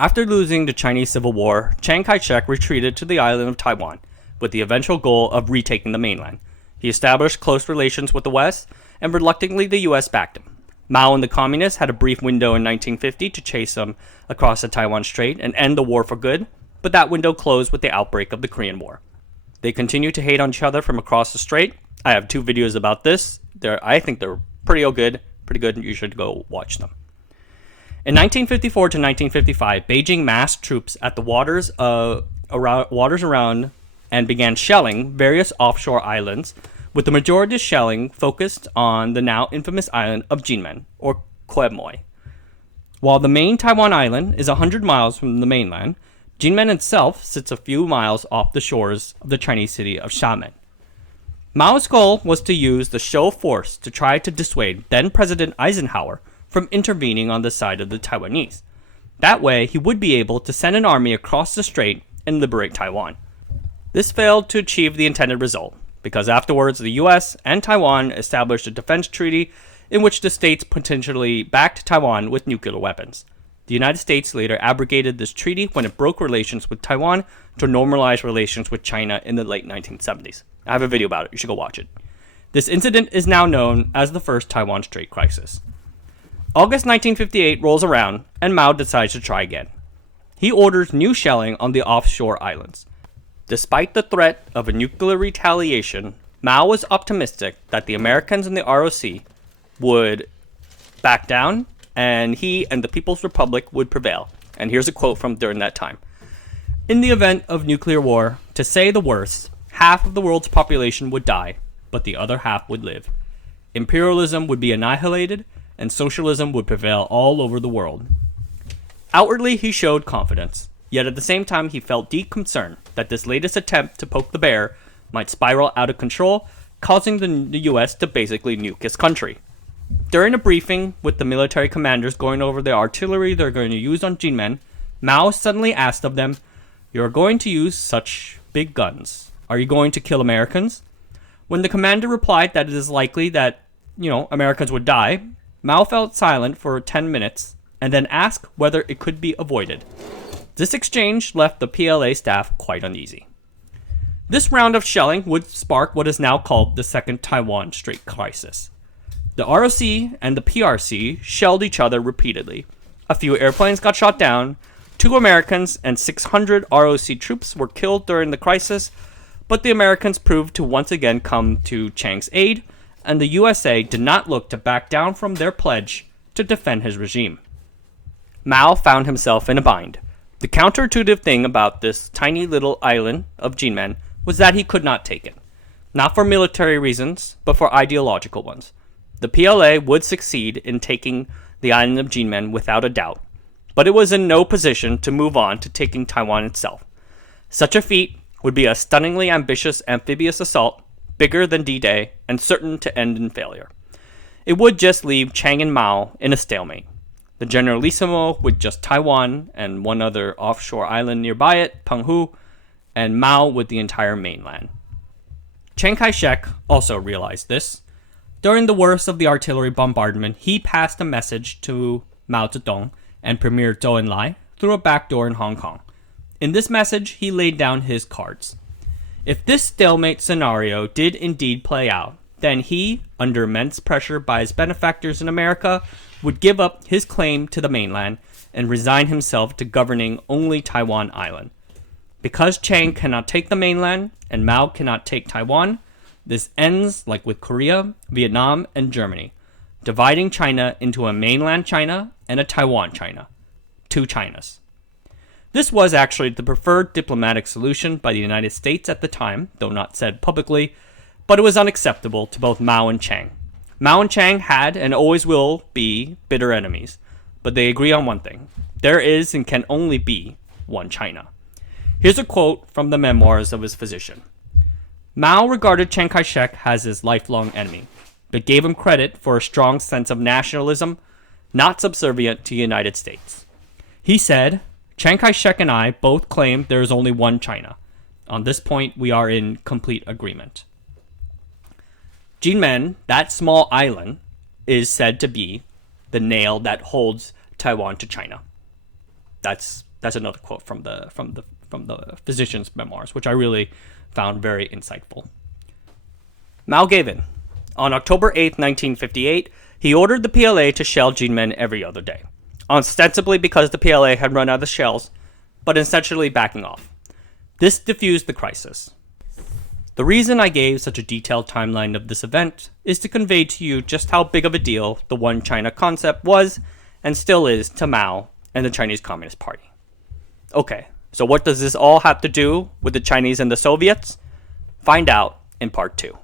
After losing the Chinese Civil War, Chiang Kai-shek retreated to the island of Taiwan, with the eventual goal of retaking the mainland. He established close relations with the West, and reluctantly the US backed him. Mao and the Communists had a brief window in 1950 to chase him across the Taiwan Strait and end the war for good, but that window closed with the outbreak of the Korean War. They continued to hate on each other from across the strait. I have 2 videos about this. I think they're pretty good. You should go watch them. In 1954 to 1955, Beijing massed troops at the waters around and began shelling various offshore islands, with the majority of shelling focused on the now infamous island of Jinmen, or Quemoy. While the main Taiwan island is 100 miles from the mainland, Jinmen itself sits a few miles off the shores of the Chinese city of Xiamen. Mao's goal was to use the show of force to try to dissuade then-President Eisenhower from intervening on the side of the Taiwanese. That way, he would be able to send an army across the strait and liberate Taiwan. This failed to achieve the intended result, because afterwards the US and Taiwan established a defense treaty in which the states potentially backed Taiwan with nuclear weapons. The United States later abrogated this treaty when it broke relations with Taiwan to normalize relations with China in the late 1970s. I have a video about it, you should go watch it. This incident is now known as the First Taiwan Strait Crisis. August 1958 rolls around, and Mao decides to try again. He orders new shelling on the offshore islands. Despite the threat of a nuclear retaliation, Mao was optimistic that the Americans and the ROC would back down, and he and the People's Republic would prevail. And here's a quote from during that time. In the event of nuclear war, to say the worst, half of the world's population would die, but the other half would live. Imperialism would be annihilated, and socialism would prevail all over the world. Outwardly, he showed confidence, yet at the same time he felt deep concern that this latest attempt to poke the bear might spiral out of control, causing the US to basically nuke his country. During a briefing with the military commanders going over the artillery they're going to use on Jinmen, Mao suddenly asked of them, "You're going to use such big guns. Are you going to kill Americans?" When the commander replied that it is likely that, Americans would die, Mao felt silent for 10 minutes and then asked whether it could be avoided. This exchange left the PLA staff quite uneasy. This round of shelling would spark what is now called the Second Taiwan Strait Crisis. The ROC and the PRC shelled each other repeatedly. A few airplanes got shot down, 2 Americans and 600 ROC troops were killed during the crisis, but the Americans proved to once again come to Chiang's aid, and the USA did not look to back down from their pledge to defend his regime. Mao found himself in a bind. The counterintuitive thing about this tiny little island of Jinmen was that he could not take it. Not for military reasons, but for ideological ones. The PLA would succeed in taking the island of Jinmen without a doubt, but it was in no position to move on to taking Taiwan itself. Such a feat would be a stunningly ambitious amphibious assault, bigger than D-Day, and certain to end in failure. It would just leave Chiang and Mao in a stalemate. The Generalissimo with just Taiwan and one other offshore island nearby it, Penghu, and Mao with the entire mainland. Chiang Kai-shek also realized this. During the worst of the artillery bombardment, he passed a message to Mao Zedong and Premier Zhou Enlai through a back door in Hong Kong. In this message, he laid down his cards. If this stalemate scenario did indeed play out, then he, under immense pressure by his benefactors in America, would give up his claim to the mainland and resign himself to governing only Taiwan Island. Because Chiang cannot take the mainland and Mao cannot take Taiwan, this ends like with Korea, Vietnam, and Germany, dividing China into a mainland China and a Taiwan China. 2 Chinas. This was actually the preferred diplomatic solution by the United States at the time, though not said publicly, but it was unacceptable to both Mao and Chiang. Mao and Chiang had and always will be bitter enemies, but they agree on one thing. There is and can only be one China. Here's a quote from the memoirs of his physician. Mao regarded Chiang Kai-shek as his lifelong enemy, but gave him credit for a strong sense of nationalism, not subservient to the United States. He said, "Chiang Kai-shek and I both claim there is only one China. On this point, we are in complete agreement." Jinmen, that small island, is said to be the nail that holds Taiwan to China. That's That's another quote from the physician's memoirs, which I really found very insightful. Mao gave in. On October 8, 1958, he ordered the PLA to shell Jinmen every other day, ostensibly because the PLA had run out of shells, but essentially backing off. This diffused the crisis. The reason I gave such a detailed timeline of this event is to convey to you just how big of a deal the One China concept was and still is to Mao and the Chinese Communist Party. Okay, so what does this all have to do with the Chinese and the Soviets? Find out in part 2.